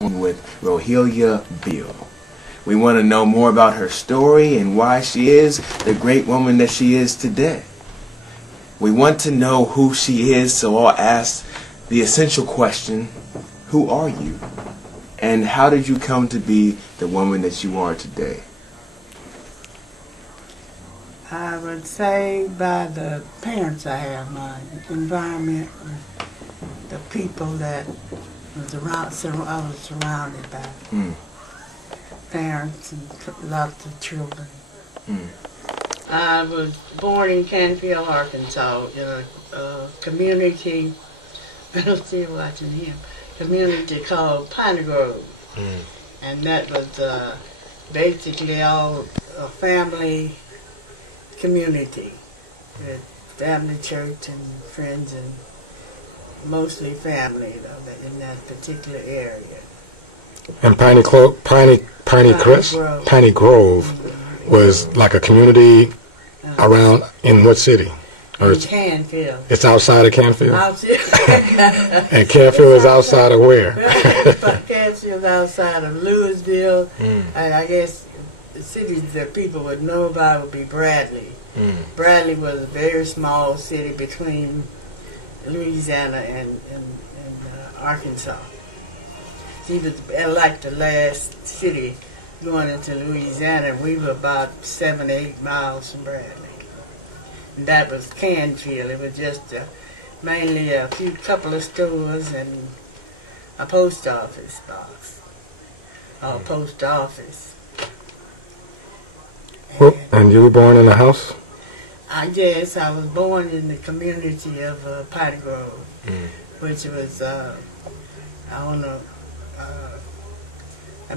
with Rohelia Beal. We want to know more about her story and why she is the great woman that she is today. We want to know who she is, so I'll ask the essential question, who are you? And how did you come to be the woman that you are today? I would say by the parents I have, my environment, the people that was around, I was surrounded by. Parents and lots of children. I was born in Canfield, Arkansas, in a community, I'm still watching him, community called Piney Grove. And that was basically all a family community, with family church and friends, and mostly family in that particular area. And Piney Grove was like a community around, in what city? Or in Canfield. It's outside of Canfield? Outside. And Canfield is outside of where? Canfield is outside of Louisville. And I guess the cities that people would know about would be Bradley. Bradley was a very small city between Louisiana and Arkansas. She was like the last city going into Louisiana. We were about 7 or 8 miles from Bradley. And that was Canfield. It was just mainly a couple of stores and a post office box. Or post office. And you were born in a house? Yes, I was born in the community of Piney Grove, which was a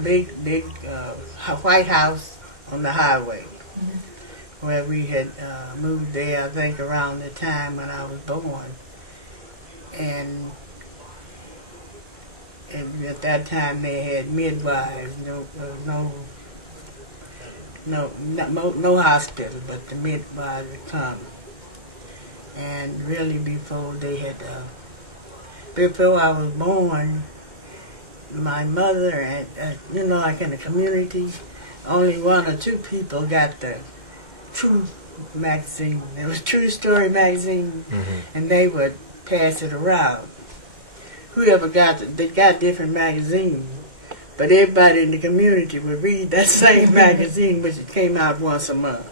big white house on the highway, where we had moved there, I think, around the time when I was born. And at that time they had midwives, no hospital, but the midwives would come. And really before they had, before I was born, my mother and, like in the community, only 1 or 2 people got the True magazine. It was True Story magazine, and they would pass it around. Whoever they got different magazines, but everybody in the community would read that same magazine, which came out once a month.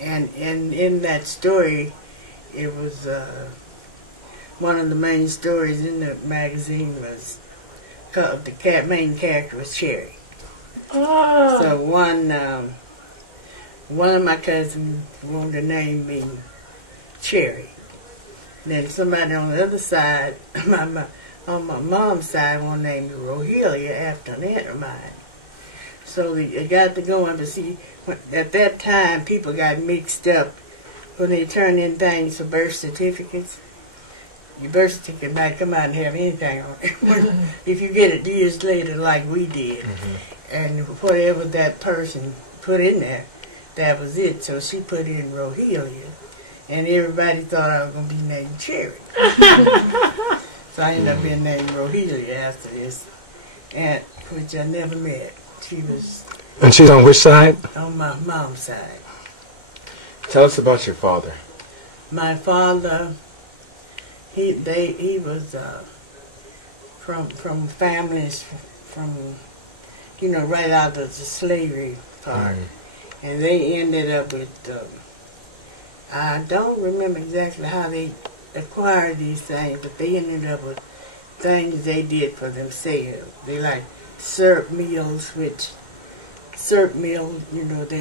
And in that story, it was one of the main stories in the magazine was the main character was Cherry. Oh. So one of my cousins wanted to name me Cherry. Then somebody on the other side, on my mom's side, wanted to name me Rohelia after an aunt of mine. So they got to going, but see, at that time people got mixed up when they turned in things for birth certificates. Your birth certificate might come out and have anything on it. If you get it years later like we did. And whatever that person put in there, that was it. So she put in Rohelia. And everybody thought I was going to be named Cherry. So I ended up being named Rohelia after this. And which I never met. She was... And she's on which side? On my mom's side. Tell us about your father. My father... He was from families from right out of the slavery part, and they ended up with I don't remember exactly how they acquired these things, but they ended up with things they did for themselves. They like syrup mills, they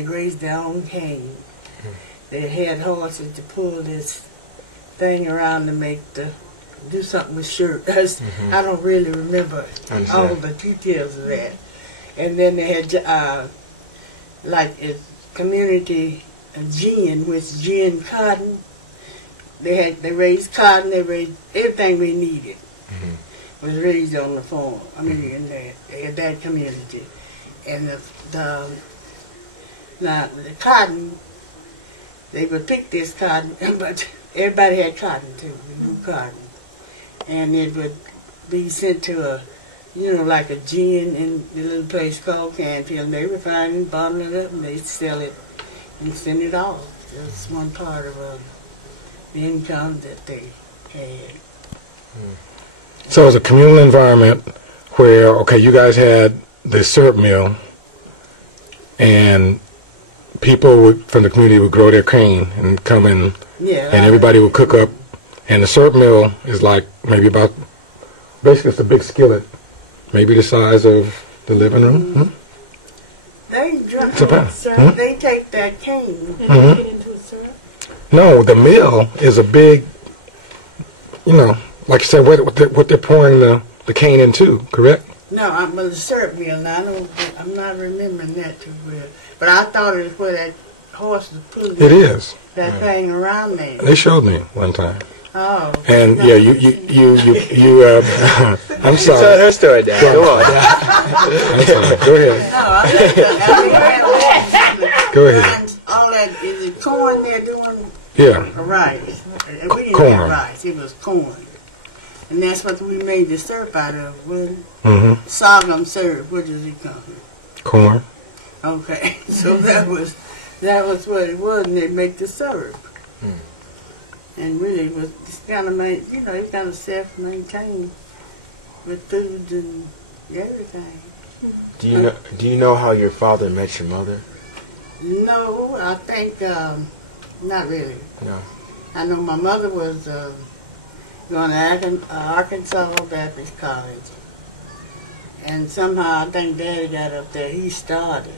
raised their own cane. They had horses to pull this thing around to do something with shirts. I don't really remember all the details of that. And then they had like a community gin, which gin cotton. They raised cotton. They raised everything we needed. Was raised on the farm. I mean, in that community. And the cotton, they would pick this cotton, but everybody had cotton too. We grew cotton, and it would be sent to like a gin in the little place called Canfield. They refine it, bottle it up, and they sell it and send it off. That's one part of the income that they had. So it was a communal environment where, okay, you guys had the syrup mill, and people from the community would grow their cane and come in, and everybody would cook up. And the syrup mill is like maybe about, basically it's a big skillet, maybe the size of the living room. They drink syrup. They take that cane and Mm-hmm. get into a syrup. No, the mill is a big, like you said, what they're pouring the cane into, correct? No, but the syrup mill. Now I'm not remembering that too well. But I thought it was where that horse was pulling. It is. That thing around there. They showed me one time. Oh. And no. yeah, you I'm sorry. Tell her story, Dad. Go on. I'm sorry. Go ahead. No, Go ahead. All that, is it corn they're doing? Yeah. Rice. We didn't Corn. have rice, it was corn. And that's what we made the syrup out of, wasn't it? Mm-hmm. Sorghum syrup, where does it come from? Corn. Okay, so that was what it was, and they make the syrup. And really, it was kind of it's kind of self-maintained with food and everything. Do you know how your father met your mother? No, I think not really. No. I know my mother was going to Arkansas Baptist College, and somehow I think Daddy got up there. He started,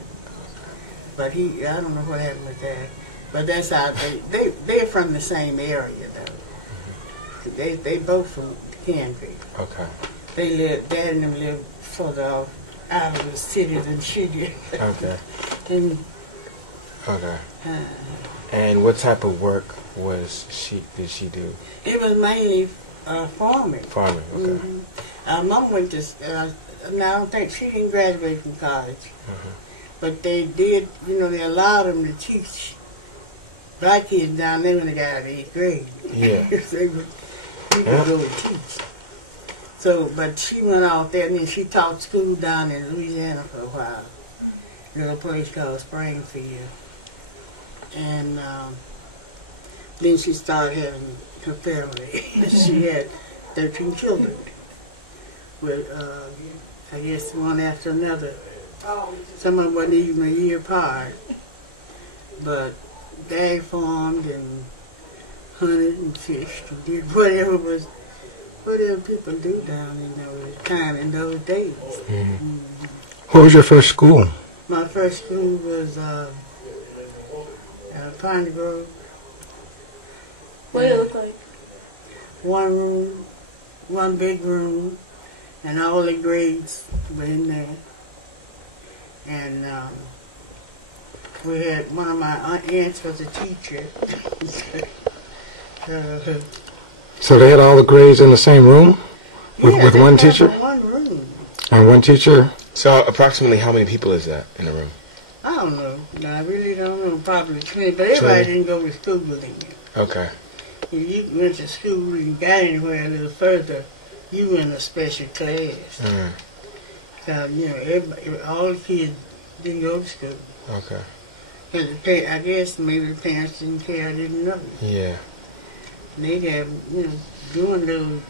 but I don't know what happened with that. But that's how they're from the same area though. They both from Canfield. Okay. Dad and them live further off out of the city than she did. Okay. And, Okay. And what type of work did she do? it was mainly farming. Farming. Okay. Mm-hmm. Mom went to. Now I don't think she didn't graduate from college, but they did. They allowed them to teach black kids down there when they got out of 8th grade. Yeah. They would go and teach. So, but she went out there and then she taught school down in Louisiana for a while. A little place called Springfield. And then she started having her family. She had 13 children. With, I guess one after another. Some of them weren't even a year apart. But they farmed and hunted and fished and did whatever people do down in those days. What was your first school? My first school was Pine Grove. What did it look like? One room, one big room, and all the grades were in there. And we had one of my aunts was a teacher. So they had all the grades in the same room with they one had teacher? One room. And one teacher? So approximately how many people is that in a room? I don't know. No, I really don't know. Probably 20, but everybody didn't go to school with him. Okay. If you went to school and got anywhere a little further, you were in a special class. Because, all the kids didn't go to school. Okay. I guess maybe the parents didn't care, didn't know. Yeah. They'd have, doing little